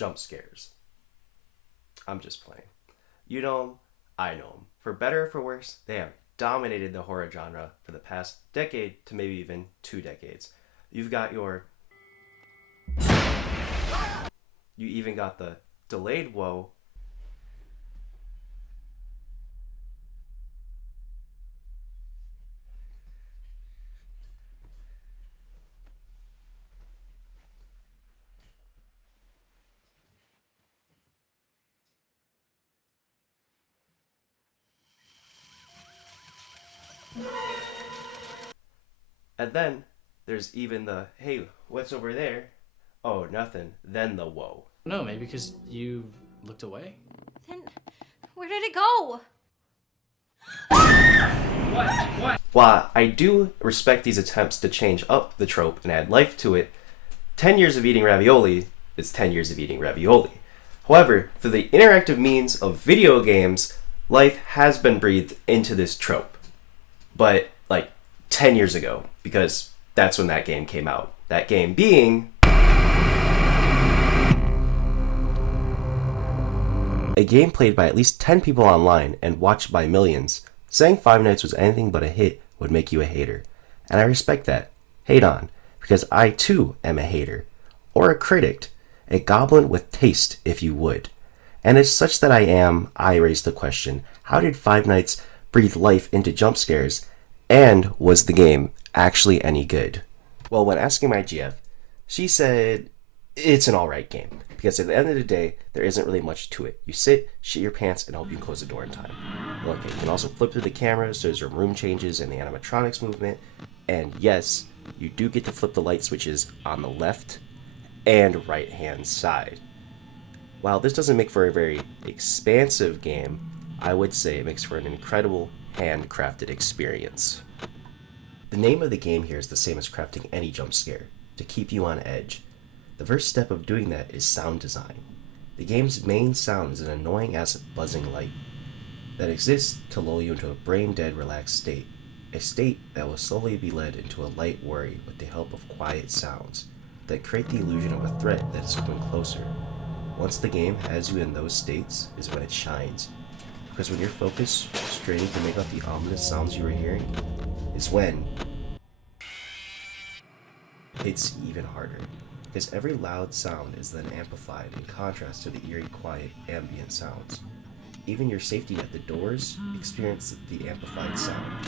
jump scares. I'm just playing. You know 'em, I know 'em. For better or for worse, they have dominated the horror genre for the past decade to maybe even 2 decades. You've got your... You even got the delayed woe. And then there's even the, hey, what's over there? Oh, nothing. Then the whoa. No, maybe because you looked away. Then where did it go? What? While I do respect these attempts to change up the trope and add life to it, 10 years of eating ravioli is 10 years of eating ravioli. However, through the interactive means of video games, life has been breathed into this trope. But, like, 10 years ago, because that's when that game came out. That game being... a game played by at least 10 people online and watched by millions. Saying Five Nights was anything but a hit would make you a hater. And I respect that. Hate on. Because I too am a hater. Or a critic. A goblin with taste, if you would. And as such that I raise the question, how did Five Nights breathe life into jump scares? And was the game actually any good? Well, when asking my GF, she said it's an alright game. Because at the end of the day, there isn't really much to it. You sit, shit your pants, and hope you can close the door in time. Okay, you can also flip through the camera so there's room changes and the animatronics movement. And yes, you do get to flip the light switches on the left and right hand side. While this doesn't make for a very expansive game, I would say it makes for an incredible handcrafted experience. The name of the game here is the same as crafting any jump scare, to keep you on edge. The first step of doing that is sound design. The game's main sound is an annoying ass buzzing light that exists to lull you into a brain-dead relaxed state, a state that will slowly be led into a light worry with the help of quiet sounds that create the illusion of a threat that is coming closer. Once the game has you in those states is when it shines, because when you're focused, straining to make out the ominous sounds you were hearing, is when it's even harder. Because every loud sound is then amplified in contrast to the eerie, quiet, ambient sounds. Even your safety net, the doors, experience the amplified sound,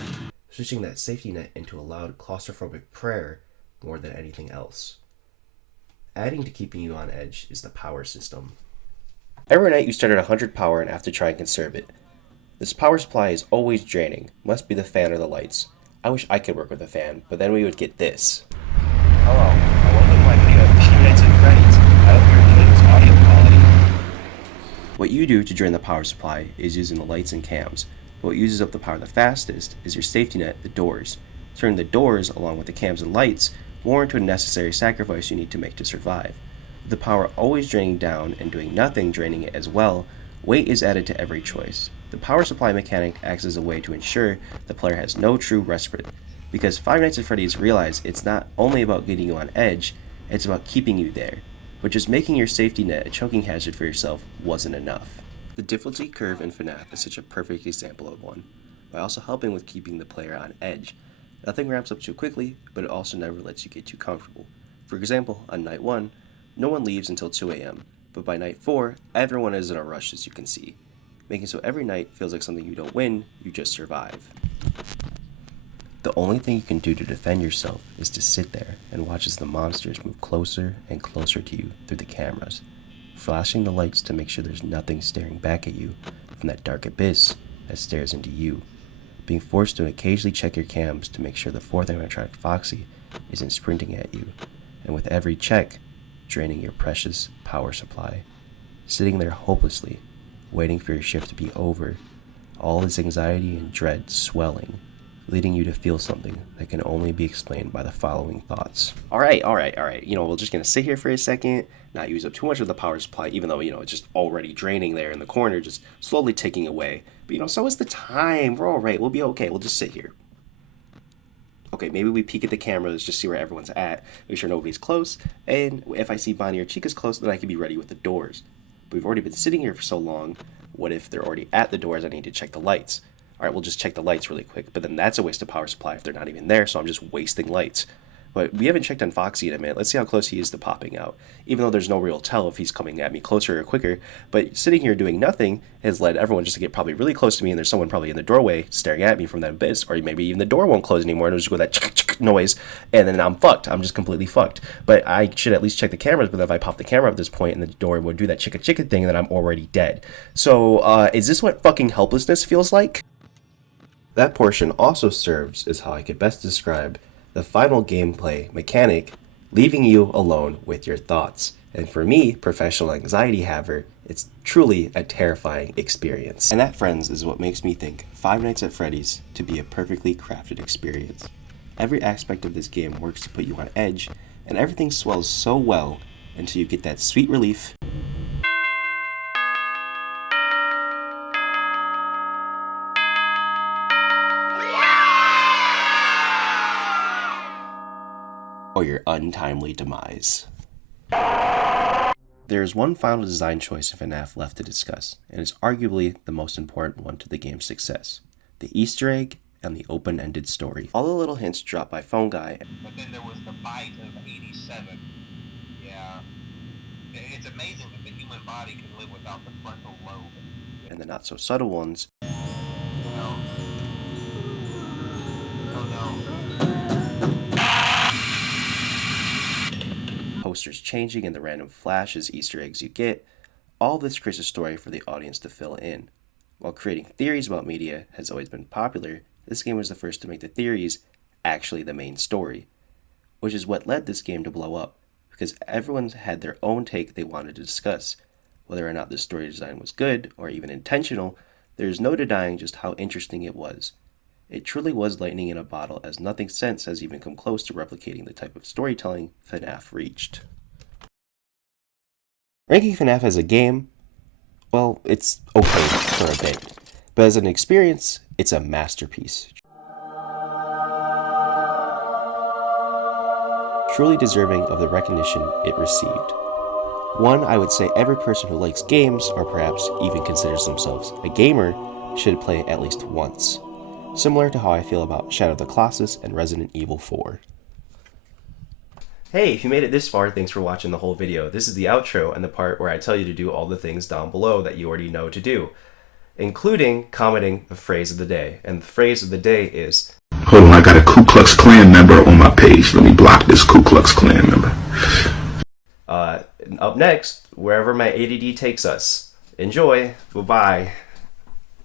switching that safety net into a loud, claustrophobic prayer more than anything else. Adding to keeping you on edge is the power system. Every night you start at 100 power and have to try and conserve it. This power supply is always draining, must be the fan or the lights. I wish I could work with a fan, but then we would get this. Hello, and welcome to my video of Five Nights at Freddy's. I hope you're enjoying this audio quality. What you do to drain the power supply is using the lights and cams. But what uses up the power the fastest is your safety net, the doors. Turning the doors, along with the cams and lights, more into a necessary sacrifice you need to make to survive. With the power always draining down and doing nothing draining it as well, weight is added to every choice. The power supply mechanic acts as a way to ensure the player has no true respite, because Five Nights at Freddy's realize it's not only about getting you on edge, it's about keeping you there, but just making your safety net a choking hazard for yourself wasn't enough. The difficulty curve in FNAF is such a perfect example of one, by also helping with keeping the player on edge. Nothing ramps up too quickly, but it also never lets you get too comfortable. For example, on night 1, no one leaves until 2 a.m., but by night 4, everyone is in a rush, as you can see, making so every night feels like something you don't win, you just survive. The only thing you can do to defend yourself is to sit there and watch as the monsters move closer and closer to you through the cameras, flashing the lights to make sure there's nothing staring back at you from that dark abyss that stares into you, being forced to occasionally check your cams to make sure the fourth animatronic Foxy isn't sprinting at you, and with every check, draining your precious power supply, sitting there hopelessly, waiting for your shift to be over, all this anxiety and dread swelling, leading you to feel something that can only be explained by the following thoughts. Alright. We're just going to sit here for a second, not use up too much of the power supply, even though, it's just already draining there in the corner, just slowly ticking away. But, so is the time. We're alright. We'll be okay. We'll just sit here. okay, maybe we peek at the cameras, just see where everyone's at, make sure nobody's close, and if I see Bonnie or Chica's close, then I can be ready with the doors. But we've already been sitting here for so long, what if they're already at the doors? I need to check the lights. Alright, we'll just check the lights really quick, but then that's a waste of power supply if they're not even there, so I'm just wasting lights. But we haven't checked on Foxy in a minute. Let's see how close he is to popping out. Even though there's no real tell if he's coming at me closer or quicker. But sitting here doing nothing has led everyone just to get probably really close to me, and there's someone probably in the doorway staring at me from that abyss. Or maybe even the door won't close anymore, and it'll just go that noise, and then I'm fucked. I'm just completely fucked. But I should at least check the cameras, but if I pop the camera up at this point and the door would do that chicka thing, then I'm already dead. So, is this what fucking helplessness feels like? That portion also serves as how I could best describe the final gameplay mechanic, leaving you alone with your thoughts. And for me, professional anxiety haver, it's truly a terrifying experience. And that, friends, is what makes me think Five Nights at Freddy's to be a perfectly crafted experience. Every aspect of this game works to put you on edge, and everything swells so well until you get that sweet relief or your untimely demise. There is one final design choice in FNAF left to discuss, and it's arguably the most important one to the game's success: the Easter egg and the open-ended story. All the little hints dropped by Phone Guy. But then there was the bite of 87. Yeah. It's amazing that the human body can live without the frontal lobe. And the not-so-subtle ones. No. Oh no. Posters changing and the random flashes, Easter eggs you get. All this creates a story for the audience to fill in. While creating theories about media has always been popular, this game was the first to make the theories actually the main story, which is what led this game to blow up, because everyone had their own take they wanted to discuss. Whether or not the story design was good or even intentional, there is no denying just how interesting it was. It truly was lightning in a bottle, as nothing since has even come close to replicating the type of storytelling FNAF reached. Ranking FNAF as a game, well, it's okay for a bit, but as an experience, it's a masterpiece. Truly deserving of the recognition it received. One, I would say every person who likes games, or perhaps even considers themselves a gamer, should play it at least once. Similar to how I feel about Shadow of the Colossus and Resident Evil 4. Hey, if you made it this far, thanks for watching the whole video. This is the outro and the part where I tell you to do all the things down below that you already know to do, including commenting the phrase of the day. And the phrase of the day is, hold on, I got a Ku Klux Klan member on my page. Let me block this Ku Klux Klan member. Up next, wherever my ADD takes us. Enjoy. Bye-bye.